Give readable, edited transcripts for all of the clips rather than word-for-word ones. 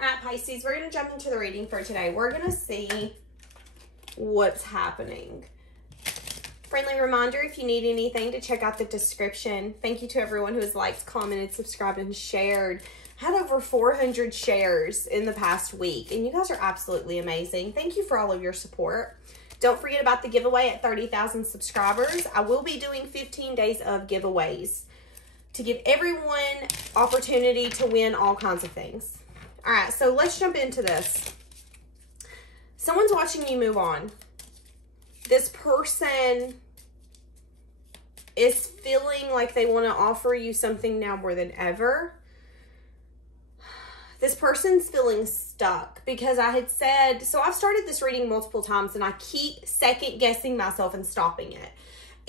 Alright, Pisces, we're going to jump into the reading for today. We're going to see what's happening. Friendly reminder, if you need anything, to check out the description. Thank you to everyone who has liked, commented, subscribed, and shared. Had over 400 shares in the past week, and you guys are absolutely amazing. Thank you for all of your support. Don't forget about the giveaway at 30,000 subscribers. I will be doing 15 days of giveaways to give everyone opportunity to win all kinds of things. All right, so let's jump into this. Someone's watching you move on. This person is feeling like they want to offer you something now more than ever. This person's feeling stuck because I had said, so I've started this reading multiple times and I keep second guessing myself and stopping it.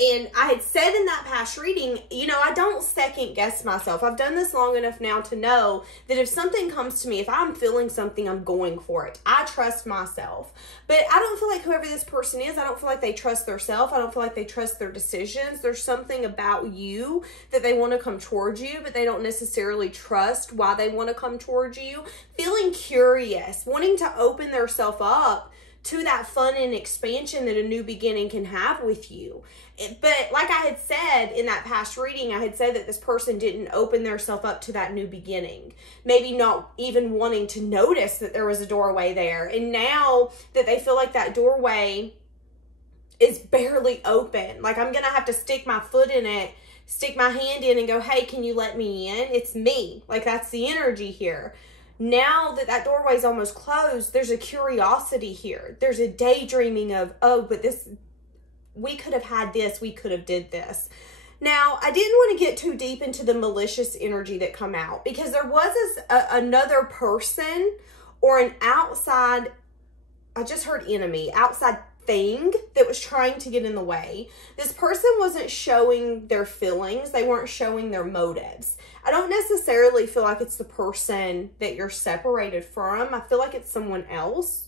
And I had said in that past reading, you know, I don't second guess myself. I've done this long enough now to know that if something comes to me, if I'm feeling something, I'm going for it. I trust myself. But I don't feel like whoever this person is, I don't feel like they trust themselves. I don't feel like they trust their decisions. There's something about you that they want to come towards you, but they don't necessarily trust why they want to come towards you. Feeling curious, wanting to open themselves up to that fun and expansion that a new beginning can have with you. But like I had said in that past reading, I had said that this person didn't open themselves up to that new beginning. Maybe not even wanting to notice that there was a doorway there. And now that they feel like that doorway is barely open, like I'm going to have to stick my foot in it, stick my hand in and go, hey, can you let me in? It's me. Like that's the energy here. Now that that doorway is almost closed, there's a curiosity here. There's a daydreaming of, oh, but this, we could have had this, we could have did this. Now, I didn't want to get too deep into the malicious energy that come out because there was another person or an outside, I just heard enemy, outside thing that was trying to get in the way. This person wasn't showing their feelings. They weren't showing their motives. I don't necessarily feel like it's the person that you're separated from. I feel like it's someone else.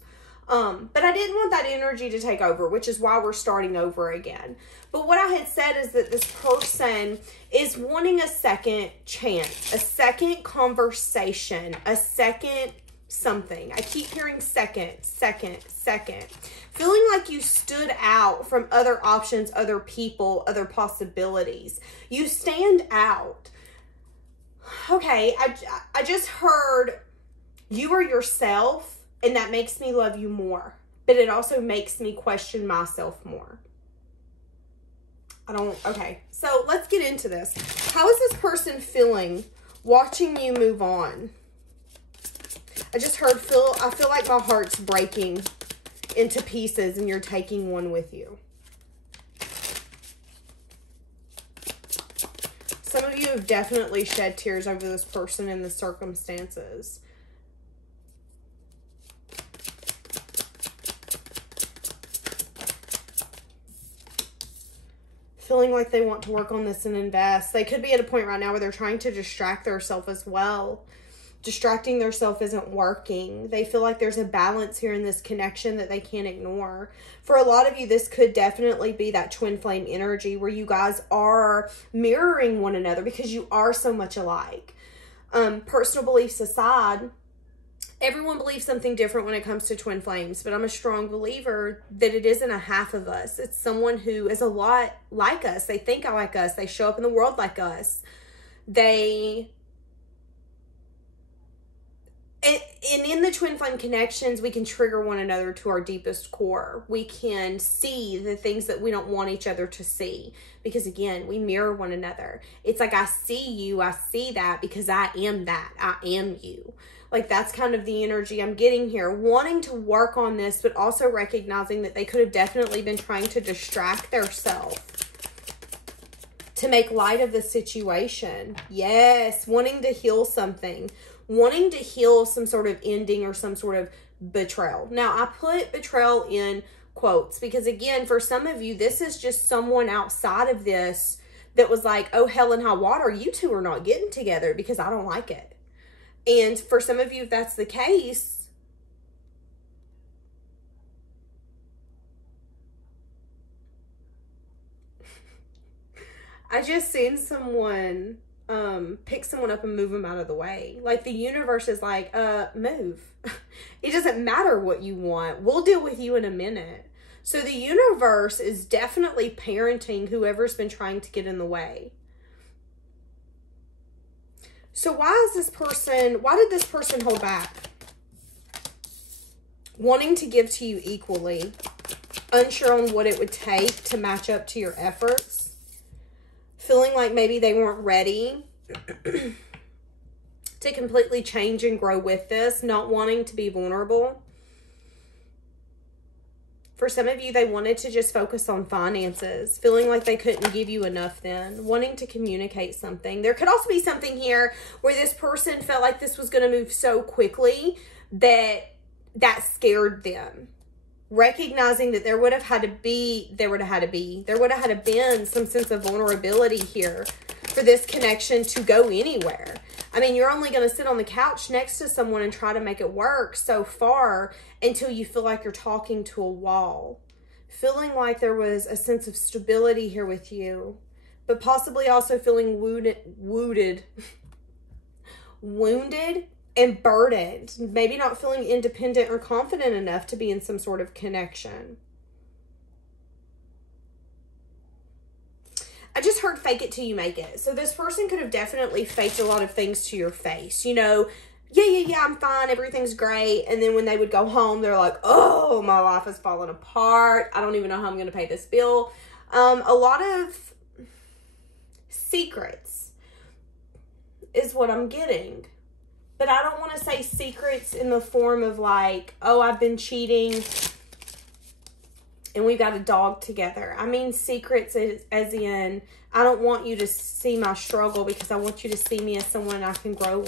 But I didn't want that energy to take over, which is why we're starting over again. But what I had said is that this person is wanting a second chance, a second conversation, a second something. I keep hearing second. Feeling like you stood out from other options, other people, other possibilities. You stand out. Okay, I just heard you are yourself, and that makes me love you more. But it also makes me question myself more. Okay, so let's get into this. How is this person feeling watching you move on? I just heard, I feel like my heart's breaking into pieces and you're taking one with you. Some of you have definitely shed tears over this person and the circumstances. Feeling like they want to work on this and invest. They could be at a point right now where they're trying to distract themselves as well. Distracting themselves isn't working. They feel like there's a balance here in this connection that they can't ignore. For a lot of you, this could definitely be that twin flame energy where you guys are mirroring one another because you are so much alike. Personal beliefs aside, everyone believes something different when it comes to twin flames, but I'm a strong believer that it isn't a half of us. It's someone who is a lot like us. They think like us. They show up in the world like us. And in the twin flame connections, we can trigger one another to our deepest core. We can see the things that we don't want each other to see. Because again, we mirror one another. It's like I see you, I see that because I am that. I am you. Like that's kind of the energy I'm getting here. Wanting to work on this, but also recognizing that they could have definitely been trying to distract themselves to make light of the situation. Yes, wanting to heal something. Wanting to heal some sort of ending or some sort of betrayal. Now, I put betrayal in quotes because, again, for some of you, this is just someone outside of this that was like, oh, hell and high water, you two are not getting together because I don't like it. And for some of you, if that's the case, I just seen someone pick someone up and move them out of the way. Like the universe is like, move. It doesn't matter what you want. We'll deal with you in a minute. So the universe is definitely parenting whoever's been trying to get in the way. So why did this person hold back? Wanting to give to you equally. Unsure on what it would take to match up to your efforts. Feeling like maybe they weren't ready to completely change and grow with this. Not wanting to be vulnerable. For some of you, they wanted to just focus on finances. Feeling like they couldn't give you enough then. Wanting to communicate something. There could also be something here where this person felt like this was going to move so quickly that scared them. Recognizing that there would have had to been some sense of vulnerability here for this connection to go anywhere. I mean, you're only going to sit on the couch next to someone and try to make it work so far until you feel like you're talking to a wall. Feeling like there was a sense of stability here with you, but possibly also feeling wounded and burdened. Maybe not feeling independent or confident enough to be in some sort of connection. I just heard fake it till you make it. So this person could have definitely faked a lot of things to your face. You know, yeah, I'm fine. Everything's great. And then when they would go home, they're like, oh, my life is falling apart. I don't even know how I'm going to pay this bill. A lot of secrets is what I'm getting. But I don't want to say secrets in the form of like, oh, I've been cheating and we've got a dog together. I mean secrets as in, I don't want you to see my struggle because I want you to see me as someone I can grow,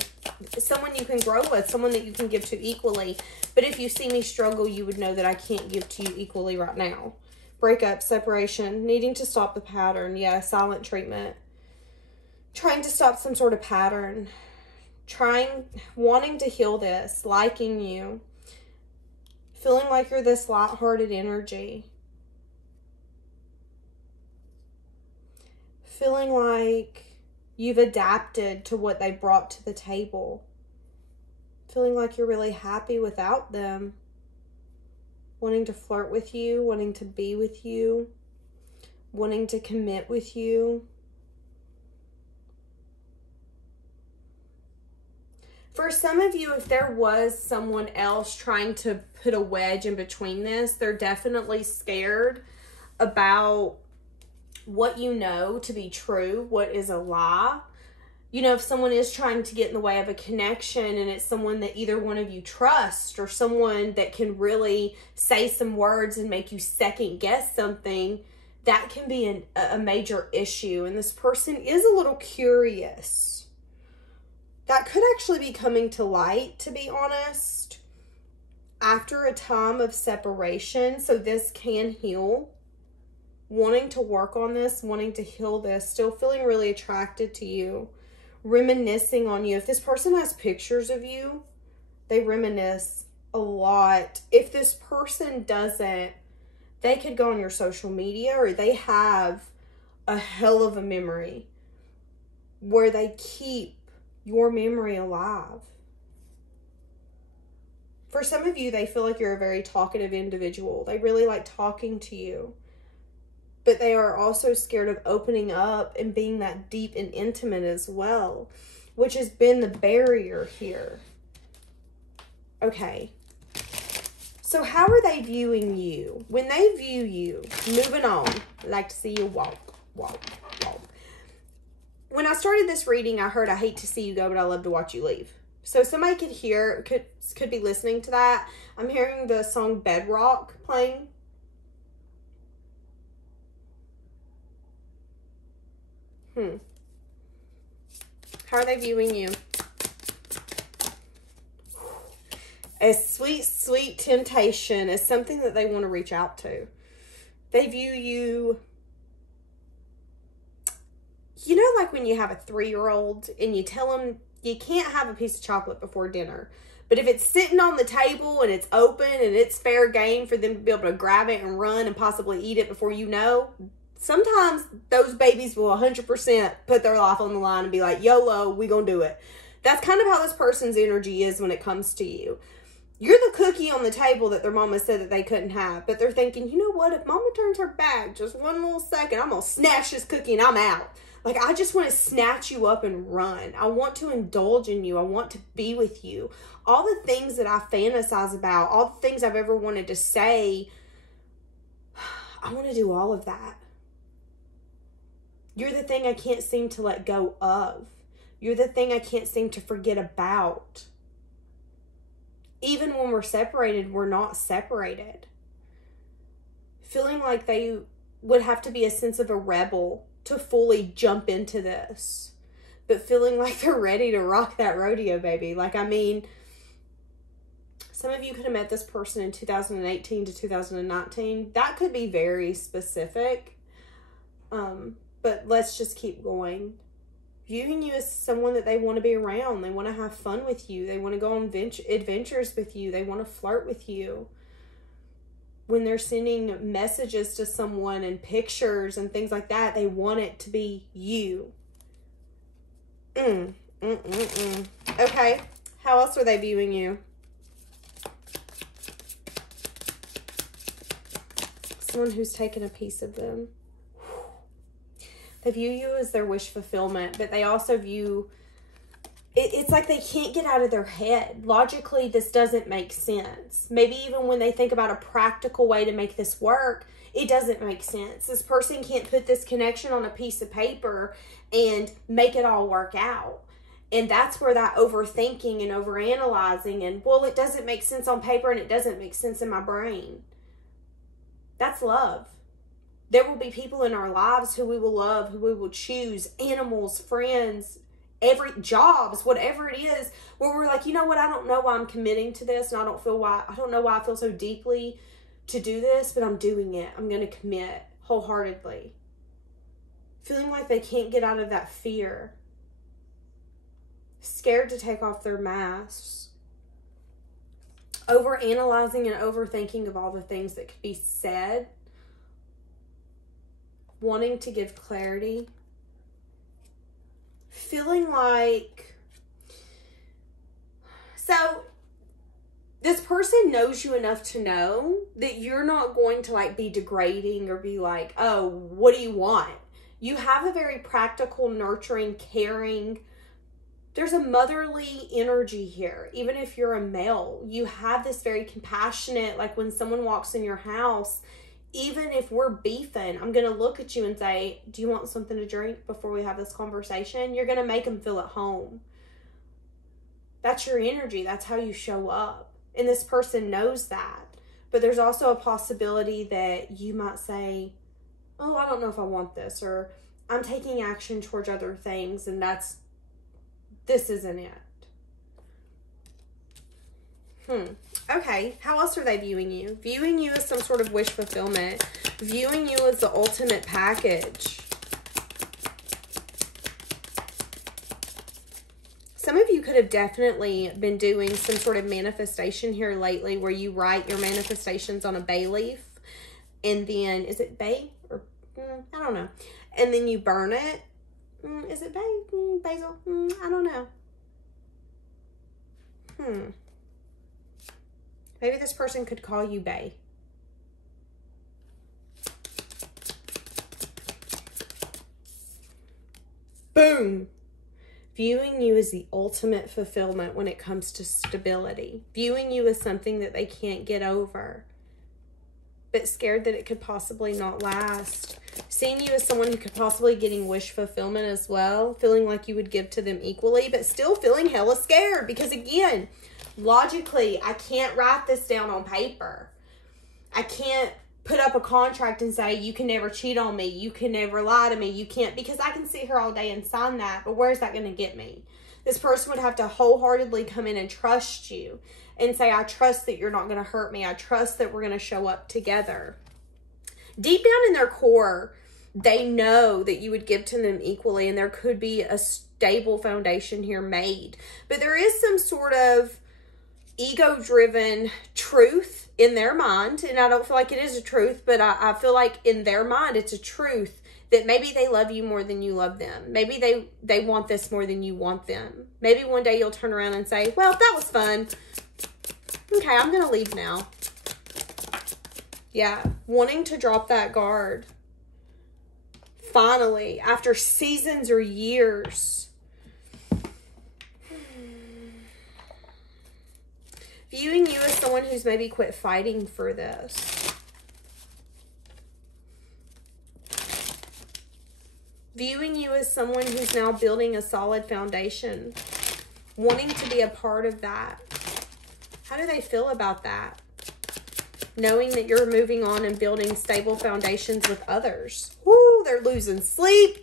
someone you can grow with, someone that you can give to equally. But if you see me struggle, you would know that I can't give to you equally right now. Breakup, separation, needing to stop the pattern. Yeah, silent treatment. Trying to stop some sort of pattern. Wanting to heal this, liking you. Feeling like you're this light-hearted energy. Feeling like you've adapted to what they brought to the table. Feeling like you're really happy without them. Wanting to flirt with you, wanting to be with you, wanting to commit with you. For some of you, if there was someone else trying to put a wedge in between this, they're definitely scared about what you know to be true, what is a lie. You know, if someone is trying to get in the way of a connection and it's someone that either one of you trust or someone that can really say some words and make you second guess something, that can be a major issue. And this person is a little curious. That could actually be coming to light, to be honest, after a time of separation. So this can heal. Wanting to work on this, wanting to heal this, still feeling really attracted to you, reminiscing on you. If this person has pictures of you, they reminisce a lot. If this person doesn't, they could go on your social media or they have a hell of a memory where they keep your memory alive. For some of you, they feel like you're a very talkative individual. They really like talking to you. But they are also scared of opening up and being that deep and intimate as well, which has been the barrier here. Okay. So how are they viewing you? When they view you, moving on, like to see you walk. When I started this reading, I heard, I hate to see you go, but I love to watch you leave. So somebody could be listening to that. I'm hearing the song Bedrock playing. How are they viewing you? As sweet, sweet temptation, as something that they want to reach out to. They view you, you know, like when you have a 3-year-old and you tell them you can't have a piece of chocolate before dinner. But if it's sitting on the table and it's open and it's fair game for them to be able to grab it and run and possibly eat it before you know, sometimes those babies will 100% put their life on the line and be like, YOLO, we gonna do it. That's kind of how this person's energy is when it comes to you. You're the cookie on the table that their mama said that they couldn't have. But they're thinking, you know what? If mama turns her back just one little second, I'm going to snatch this cookie and I'm out. Like, I just want to snatch you up and run. I want to indulge in you. I want to be with you. All the things that I fantasize about, all the things I've ever wanted to say, I want to do all of that. You're the thing I can't seem to let go of. You're the thing I can't seem to forget about. Even when we're separated, we're not separated. Feeling like they would have to be a sense of a rebel to fully jump into this. But feeling like they're ready to rock that rodeo, baby. Like, I mean, some of you could have met this person in 2018 to 2019. That could be very specific. But let's just keep going. Viewing you as someone that they want to be around. They want to have fun with you. They want to go on adventures with you. They want to flirt with you. When they're sending messages to someone and pictures and things like that, they want it to be you. Okay. How else are they viewing you? Someone who's taken a piece of them. They view you as their wish fulfillment, but they also view... It's like they can't get out of their head. Logically, this doesn't make sense. Maybe even when they think about a practical way to make this work, it doesn't make sense. This person can't put this connection on a piece of paper and make it all work out. And that's where that overthinking and overanalyzing and, well, it doesn't make sense on paper and it doesn't make sense in my brain. That's love. There will be people in our lives who we will love, who we will choose, animals, friends, jobs, whatever it is, where we're like, you know what, I don't know why I'm committing to this, and I don't know why I feel so deeply to do this, but I'm doing it. I'm going to commit wholeheartedly. Feeling like they can't get out of that fear. Scared to take off their masks. Overanalyzing and overthinking of all the things that could be said. Wanting to give clarity. Feeling like... So, this person knows you enough to know that you're not going to like be degrading or be like, oh, what do you want? You have a very practical, nurturing, caring... There's a motherly energy here. Even if you're a male, you have this very compassionate, like when someone walks in your house... Even if we're beefing, I'm going to look at you and say, do you want something to drink before we have this conversation? You're going to make them feel at home. That's your energy. That's how you show up. And this person knows that. But there's also a possibility that you might say, oh, I don't know if I want this. Or I'm taking action towards other things and this isn't it. Okay, how else are they viewing you? Viewing you as some sort of wish fulfillment. Viewing you as the ultimate package. Some of you could have definitely been doing some sort of manifestation here lately where you write your manifestations on a bay leaf. And then, is it bay? Or I don't know. And then you burn it. Is it bay? Basil? I don't know. Maybe this person could call you bae. Boom. Viewing you as the ultimate fulfillment when it comes to stability. Viewing you as something that they can't get over. But scared that it could possibly not last. Seeing you as someone who could possibly getting wish fulfillment as well. Feeling like you would give to them equally. But still feeling hella scared. Because again... Logically, I can't write this down on paper. I can't put up a contract and say, you can never cheat on me. You can never lie to me. You can't, because I can sit here all day and sign that. But where's that going to get me? This person would have to wholeheartedly come in and trust you and say, I trust that you're not going to hurt me. I trust that we're going to show up together. Deep down in their core, they know that you would give to them equally and there could be a stable foundation here made. But there is some sort of ego-driven truth in their mind, and I don't feel like it is a truth, but I feel like in their mind it's a truth that maybe they love you more than you love them. Maybe they want this more than you want them. Maybe one day you'll turn around and say, well, that was fun. Okay, I'm going to leave now. Yeah, wanting to drop that guard. Finally, after seasons or years. Viewing you as someone who's maybe quit fighting for this. Viewing you as someone who's now building a solid foundation. Wanting to be a part of that. How do they feel about that? Knowing that you're moving on and building stable foundations with others. Woo, they're losing sleep.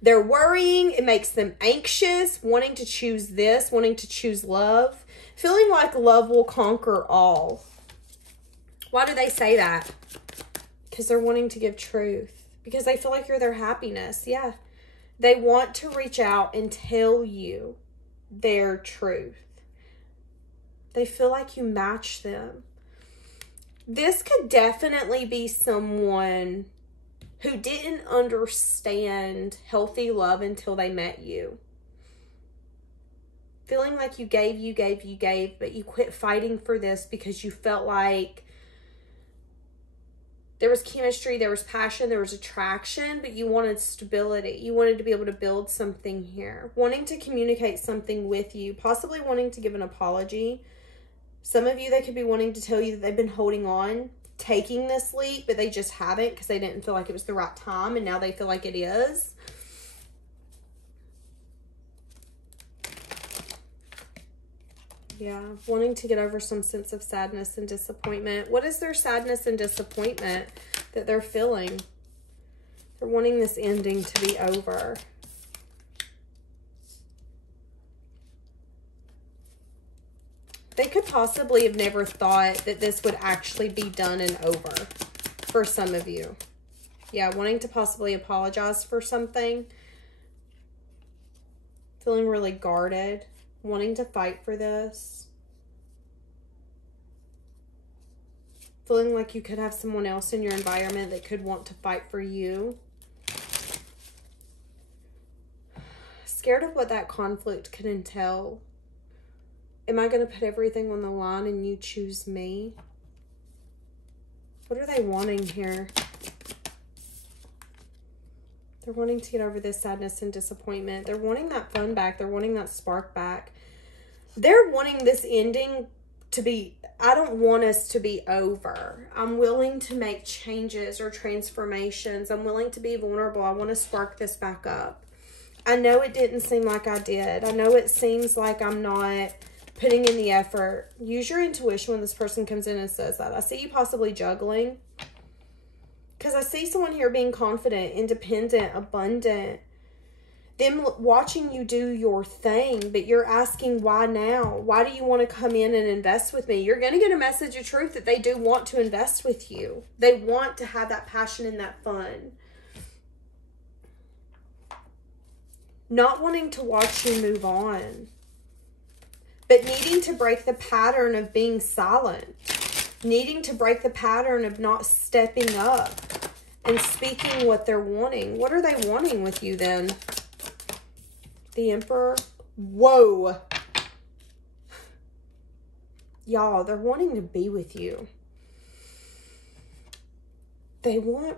They're worrying. It makes them anxious. Wanting to choose this. Wanting to choose love. Feeling like love will conquer all. Why do they say that? Because they're wanting to give truth. Because they feel like you're their happiness. Yeah. They want to reach out and tell you their truth. They feel like you match them. This could definitely be someone who didn't understand healthy love until they met you. Feeling like you gave, but you quit fighting for this because you felt like there was chemistry, there was passion, there was attraction, but you wanted stability. You wanted to be able to build something here. Wanting to communicate something with you, possibly wanting to give an apology. Some of you, they could be wanting to tell you that they've been holding on, taking this leap, but they just haven't because they didn't feel like it was the right time, and now they feel like it is. Yeah, wanting to get over some sense of sadness and disappointment. What is their sadness and disappointment that they're feeling? They're wanting this ending to be over. They could possibly have never thought that this would actually be done and over for some of you. Yeah, wanting to possibly apologize for something. Feeling really guarded. Wanting to fight for this. Feeling like you could have someone else in your environment that could want to fight for you. Scared of what that conflict could entail. Am I going to put everything on the line and you choose me? What are they wanting here? They're wanting to get over this sadness and disappointment. They're wanting that fun back. They're wanting that spark back. They're wanting this ending to be, I don't want us to be over. I'm willing to make changes or transformations. I'm willing to be vulnerable. I want to spark this back up. I know it didn't seem like I did. I know it seems like I'm not putting in the effort. Use your intuition when this person comes in and says that. I see you possibly juggling. Because I see someone here being confident, independent, abundant. Them watching you do your thing, but you're asking why now? Why do you want to come in and invest with me? You're going to get a message of truth that they do want to invest with you. They want to have that passion and that fun. Not wanting to watch you move on. But needing to break the pattern of being silent. Needing to break the pattern of not stepping up and speaking what they're wanting. What are they wanting with you then? The Emperor. Whoa. Y'all, they're wanting to be with you. They want...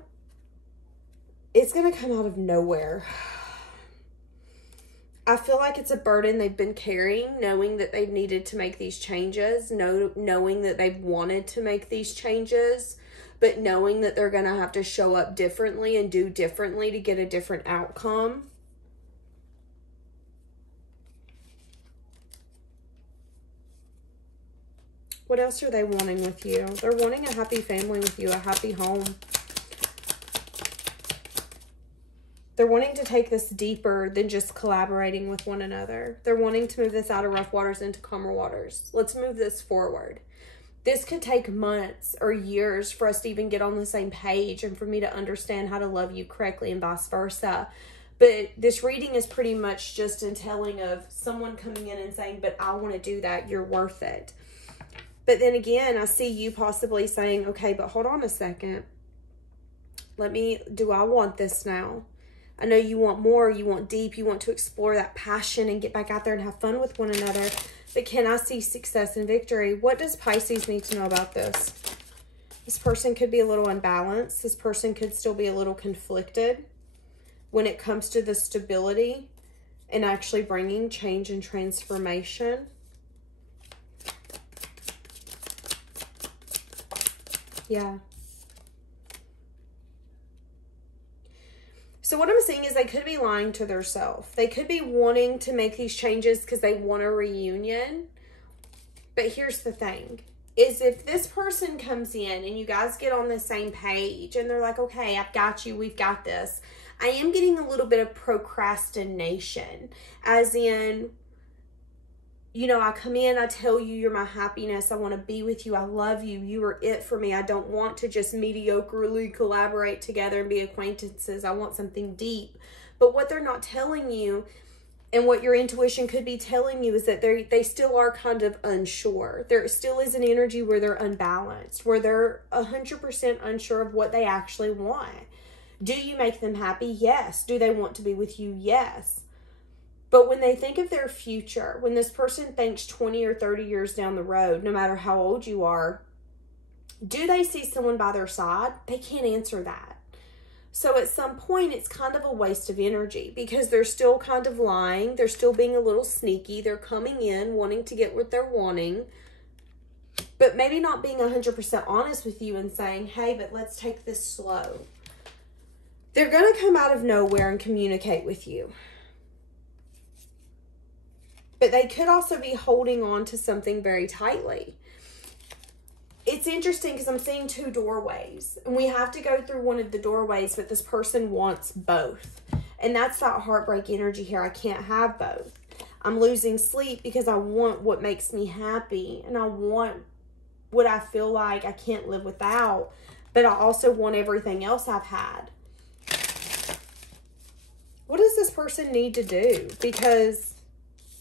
It's going to come out of nowhere. I feel like it's a burden they've been carrying, knowing that they've needed to make these changes, knowing that they've wanted to make these changes, but knowing that they're going to have to show up differently and do differently to get a different outcome. What else are they wanting with you? They're wanting a happy family with you, a happy home. They're wanting to take this deeper than just collaborating with one another. They're wanting to move this out of rough waters into calmer waters. Let's move this forward. This could take months or years for us to even get on the same page and for me to understand how to love you correctly and vice versa. But this reading is pretty much just a telling of someone coming in and saying, but I want to do that. You're worth it. But then again, I see you possibly saying, okay, but hold on a second. Do I want this now? I know you want more, you want deep, you want to explore that passion and get back out there and have fun with one another. But can I see success and victory? What does Pisces need to know about this? This person could be a little unbalanced. This person could still be a little conflicted when it comes to the stability and actually bringing change and transformation. Yeah. So what I'm seeing is they could be lying to themselves. They could be wanting to make these changes because they want a reunion. But here's the thing, is if this person comes in and you guys get on the same page and they're like, okay, I've got you, we've got this. I am getting a little bit of procrastination, as in, you know, I come in, I tell you you're my happiness. I want to be with you. I love you. You are it for me. I don't want to just mediocrely collaborate together and be acquaintances. I want something deep. But what they're not telling you, and what your intuition could be telling you, is that they still are kind of unsure. There still is an energy where they're unbalanced, where they're 100% unsure of what they actually want. Do you make them happy? Yes. Do they want to be with you? Yes. But when they think of their future, when this person thinks 20 or 30 years down the road, no matter how old you are, do they see someone by their side? They can't answer that. So at some point, it's kind of a waste of energy because they're still kind of lying. They're still being a little sneaky. They're coming in wanting to get what they're wanting, but maybe not being 100% honest with you and saying, hey, but let's take this slow. They're going to come out of nowhere and communicate with you. But they could also be holding on to something very tightly. It's interesting because I'm seeing two doorways. And we have to go through one of the doorways, but this person wants both. And that's that heartbreak energy here. I can't have both. I'm losing sleep because I want what makes me happy. And I want what I feel like I can't live without. But I also want everything else I've had. What does this person need to do? Because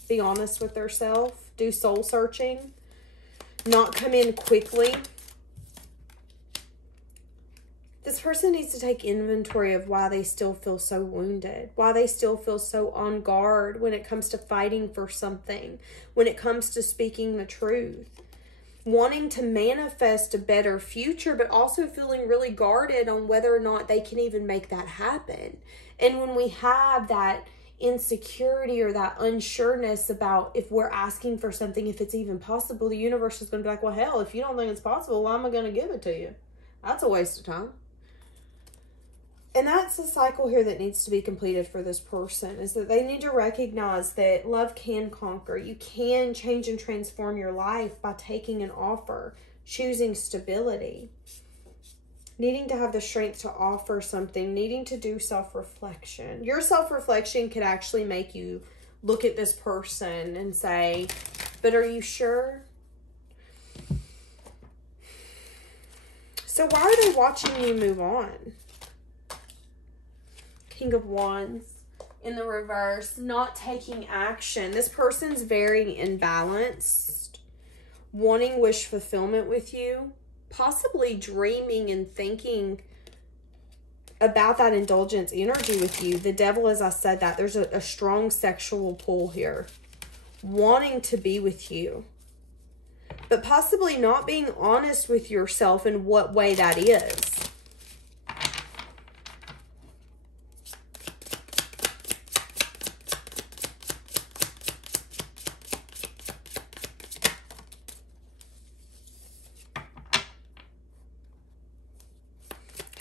be honest with themselves, do soul searching, not come in quickly. This person needs to take inventory of why they still feel so wounded, why they still feel so on guard when it comes to fighting for something, when it comes to speaking the truth, wanting to manifest a better future, but also feeling really guarded on whether or not they can even make that happen. And when we have that insecurity or that unsureness about if we're asking for something, if it's even possible, the universe is going to be like, well, hell, if you don't think it's possible, why am I going to give it to you? That's a waste of time. And that's the cycle here that needs to be completed for this person, is that they need to recognize that love can conquer. You can change and transform your life by taking an offer, choosing stability, needing to have the strength to offer something, needing to do self-reflection. Your self-reflection could actually make you look at this person and say, but are you sure? So why are they watching you move on? King of Wands in the reverse, not taking action. This person's very imbalanced, wanting wish fulfillment with you, possibly dreaming and thinking about that indulgence energy with you. The devil, as I said that, there's a strong sexual pull here, wanting to be with you, but possibly not being honest with yourself in what way that is.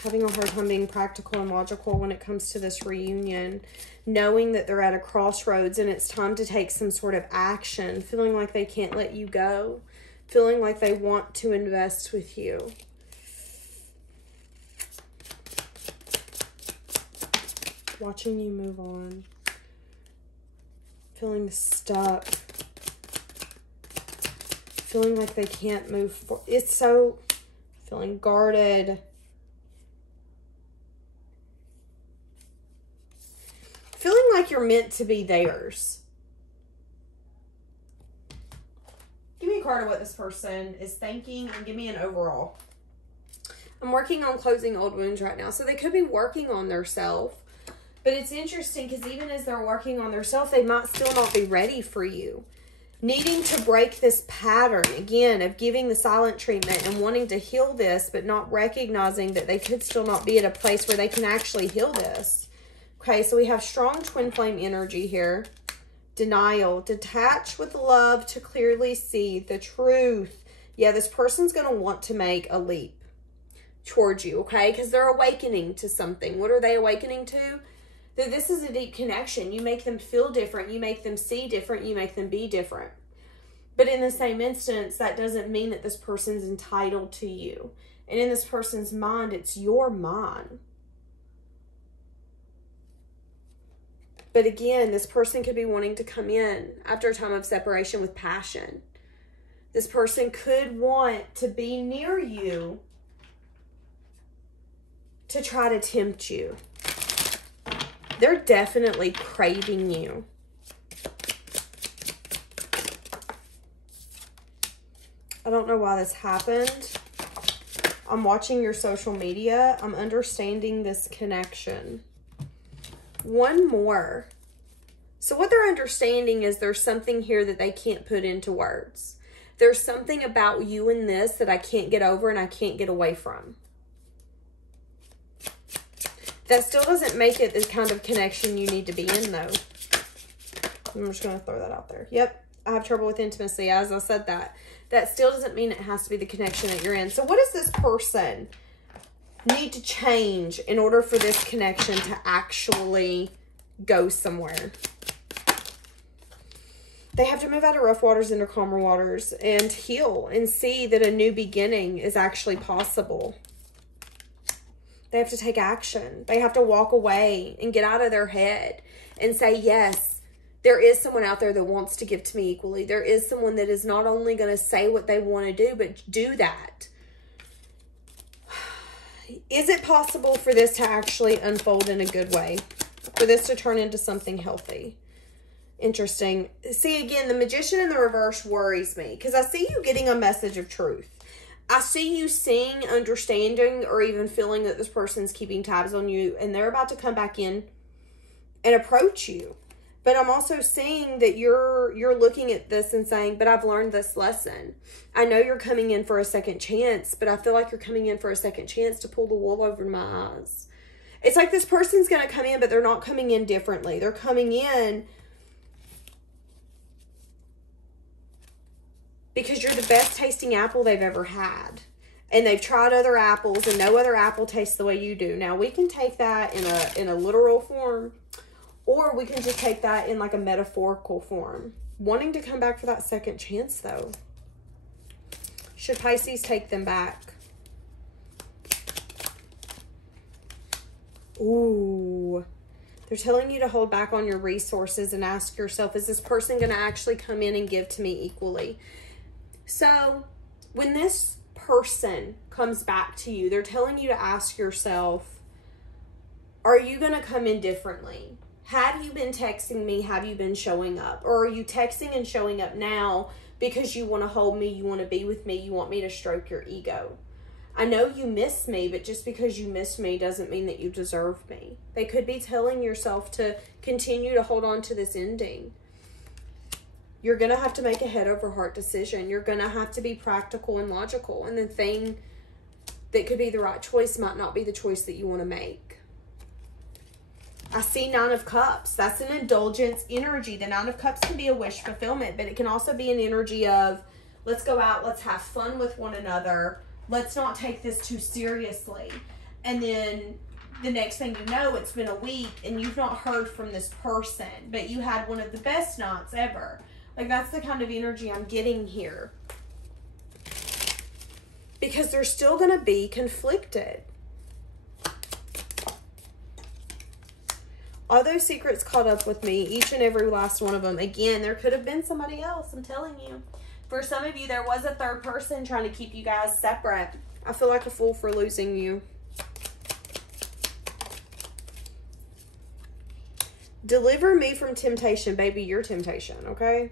Having a hard time being practical and logical when it comes to this reunion, knowing that they're at a crossroads and it's time to take some sort of action, feeling like they can't let you go, feeling like they want to invest with you. Watching you move on, feeling stuck, feeling like they can't move forward. It's so, feeling guarded. Feeling like you're meant to be theirs. Give me a card of what this person is thinking and give me an overall. I'm working on closing old wounds right now. So they could be working on their self. But it's interesting because even as they're working on their self, they might still not be ready for you. Needing to break this pattern, again, of giving the silent treatment and wanting to heal this, but not recognizing that they could still not be at a place where they can actually heal this. Okay, so we have strong twin flame energy here. Denial. Detach with love to clearly see the truth. Yeah, this person's going to want to make a leap towards you, okay? Because they're awakening to something. What are they awakening to? That this is a deep connection. You make them feel different. You make them see different. You make them be different. But in the same instance, that doesn't mean that this person's entitled to you. And in this person's mind, it's your mind. But again, this person could be wanting to come in after a time of separation with passion. This person could want to be near you to try to tempt you. They're definitely craving you. I don't know why this happened. I'm watching your social media. I'm understanding this connection. One more. So what they're understanding is there's something here that they can't put into words. There's something about you in this that I can't get over and I can't get away from. That still doesn't make it the kind of connection you need to be in, though. I'm just going to throw that out there. Yep, I have trouble with intimacy, as I said that. That still doesn't mean it has to be the connection that you're in. So what does this person need to change in order for this connection to actually go somewhere? They have to move out of rough waters into calmer waters and heal and see that a new beginning is actually possible. They have to take action. They have to walk away and get out of their head and say, yes, there is someone out there that wants to give to me equally. There is someone that is not only going to say what they want to do, but do that. Is it possible for this to actually unfold in a good way? For this to turn into something healthy? Interesting. See, again, the Magician in the reverse worries me because I see you getting a message of truth. I see you seeing, understanding, or even feeling that this person's keeping tabs on you and they're about to come back in and approach you. But I'm also seeing that you're looking at this and saying, but I've learned this lesson. I know you're coming in for a second chance, but I feel like you're coming in for a second chance to pull the wool over my eyes. It's like this person's going to come in, but they're not coming in differently. They're coming in because you're the best tasting apple they've ever had. And they've tried other apples and no other apple tastes the way you do. Now, we can take that in a literal form, or we can just take that in like a metaphorical form. Wanting to come back for that second chance, though. Should Pisces take them back? Ooh. They're telling you to hold back on your resources and ask yourself, is this person going to actually come in and give to me equally? So, when this person comes back to you, they're telling you to ask yourself, are you going to come in differently? Have you been texting me? Have you been showing up? Or are you texting and showing up now because you want to hold me, you want to be with me, you want me to stroke your ego? I know you miss me, but just because you miss me doesn't mean that you deserve me. They could be telling yourself to continue to hold on to this ending. You're going to have to make a head over heart decision. You're going to have to be practical and logical. And the thing that could be the right choice might not be the choice that you want to make. I see 9 of Cups. That's an indulgence energy. The 9 of Cups can be a wish fulfillment, but it can also be an energy of, let's go out, let's have fun with one another. Let's not take this too seriously. And then the next thing you know, it's been a week and you've not heard from this person, but you had one of the best nights ever. Like, that's the kind of energy I'm getting here. Because they're still going to be conflicted. Are those secrets caught up with me? Each and every last one of them. Again, there could have been somebody else, I'm telling you. For some of you, there was a third person trying to keep you guys separate. I feel like a fool for losing you. Deliver me from temptation, baby. Your temptation, okay?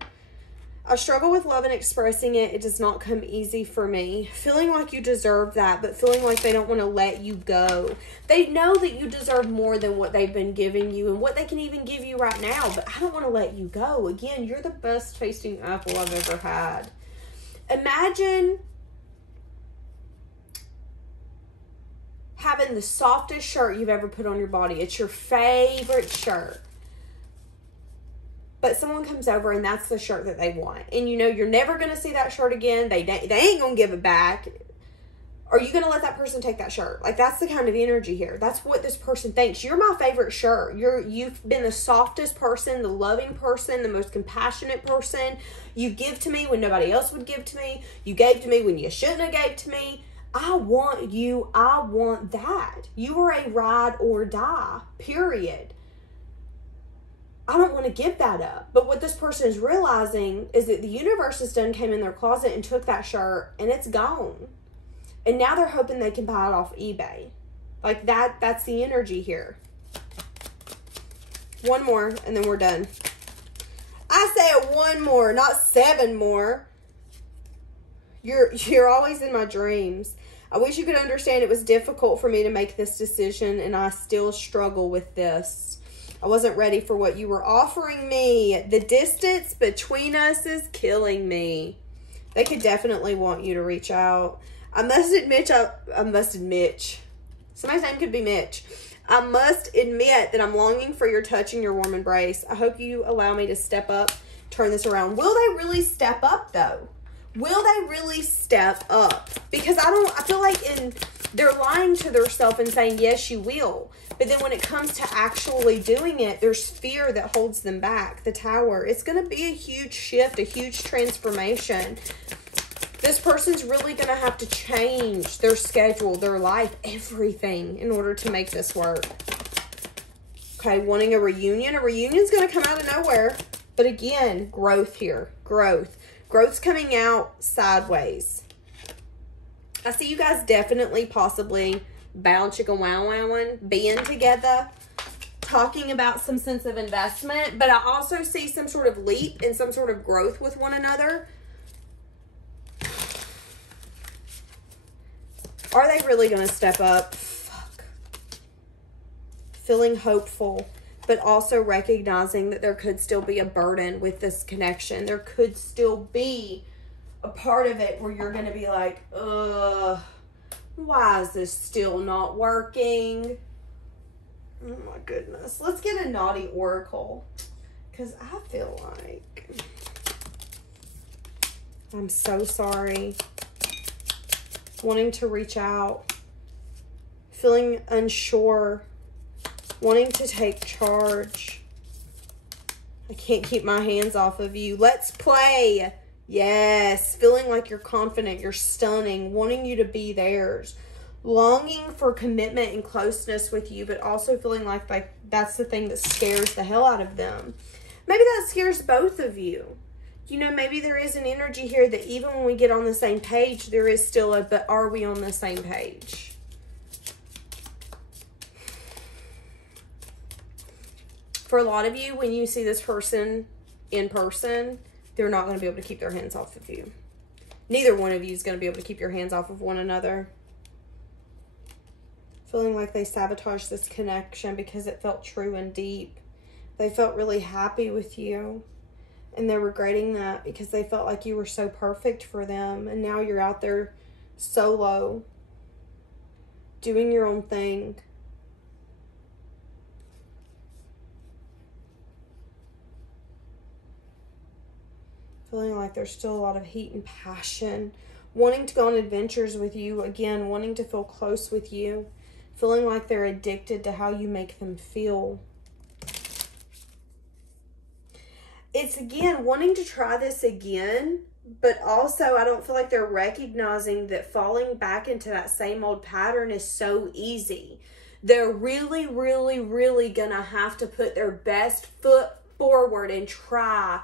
I struggle with love and expressing it. It does not come easy for me. Feeling like you deserve that, but feeling like they don't want to let you go. They know that you deserve more than what they've been giving you and what they can even give you right now, but I don't want to let you go. Again, you're the best tasting apple I've ever had. Imagine having the softest shirt you've ever put on your body. It's your favorite shirt. But someone comes over and that's the shirt that they want. And you know you're never going to see that shirt again. They ain't going to give it back. Are you going to let that person take that shirt? Like, that's the kind of energy here. That's what this person thinks. You're my favorite shirt. You've been the softest person, the loving person, the most compassionate person. You give to me when nobody else would give to me. You gave to me when you shouldn't have gave to me. I want you. I want that. You are a ride or die, period. I don't want to give that up. But what this person is realizing is that the universe has done came in their closet and took that shirt and it's gone. And now they're hoping they can buy it off eBay. Like that's the energy here. One more and then we're done. I said one more, not 7 more. You're always in my dreams. I wish you could understand it was difficult for me to make this decision and I still struggle with this. I wasn't ready for what you were offering me. The distance between us is killing me. They could definitely want you to reach out. I must admit, somebody's name could be Mitch. I must admit that I'm longing for your touch and your warm embrace. I hope you allow me to step up, turn this around. Will they really step up though? Will they really step up? Because I feel like they're lying to themselves and saying, yes, you will. But then when it comes to actually doing it, there's fear that holds them back. The Tower. It's going to be a huge shift, a huge transformation. This person's really going to have to change their schedule, their life, everything in order to make this work. Okay, wanting a reunion. A reunion's going to come out of nowhere. But again, growth here. Growth. Growth's coming out sideways. I see you guys definitely, possibly, bow chicka wow wowing, being together, talking about some sense of investment. But I also see some sort of leap and some sort of growth with one another. Are they really going to step up? Fuck. Feeling hopeful, but also recognizing that there could still be a burden with this connection. There could still be a part of it where you're going to be like, why is this still not working? Oh my goodness. Let's get a naughty oracle. Because I feel like I'm so sorry. Wanting to reach out. Feeling unsure. Wanting to take charge. I can't keep my hands off of you. Let's play. Yes. Feeling like you're confident. You're stunning. Wanting you to be theirs. Longing for commitment and closeness with you, but also feeling like that's the thing that scares the hell out of them. Maybe that scares both of you. You know, maybe there is an energy here that even when we get on the same page, there is still a, but are we on the same page? For a lot of you, when you see this person in person, they're not going to be able to keep their hands off of you. Neither one of you is going to be able to keep your hands off of one another. Feeling like they sabotaged this connection because it felt true and deep. They felt really happy with you. And they're regretting that because they felt like you were so perfect for them. And now you're out there solo, doing your own thing. Feeling like there's still a lot of heat and passion. Wanting to go on adventures with you. Again, wanting to feel close with you. Feeling like they're addicted to how you make them feel. It's, again, wanting to try this again, but also I don't feel like they're recognizing that falling back into that same old pattern is so easy. They're really, really, really going to have to put their best foot forward and try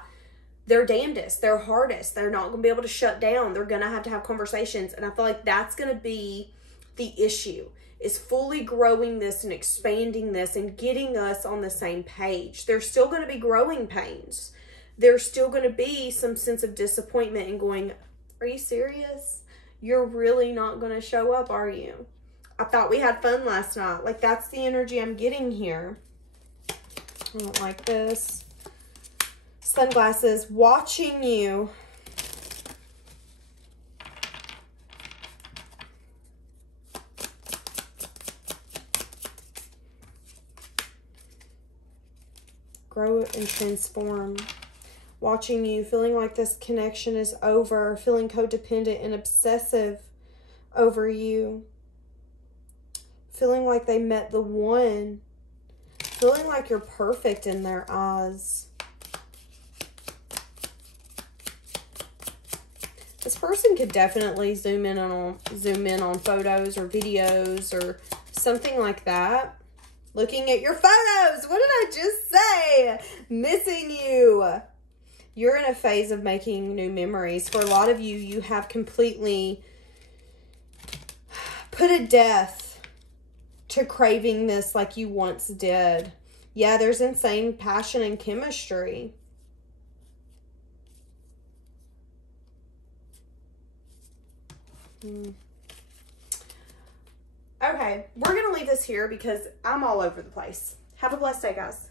their damnedest, their hardest. They're not going to be able to shut down. They're going to have conversations, and I feel like that's going to be the issue, is fully growing this and expanding this and getting us on the same page. There's still going to be growing pains. there's still going to be some sense of disappointment and going, are you serious? You're really not going to show up, are you? I thought we had fun last night. Like, that's the energy I'm getting here. I don't like this. Sunglasses, watching you. Grow and transform. Watching you, feeling like this connection is over, feeling codependent and obsessive over you. Feeling like they met the one. Feeling like you're perfect in their eyes. This person could definitely zoom in on photos or videos or something like that. Looking at your photos. What did I just say? Missing you. You're in a phase of making new memories. For a lot of you, you have completely put a death to craving this like you once did. Yeah, there's insane passion and chemistry. Okay, we're going to leave this here because I'm all over the place. Have a blessed day, guys.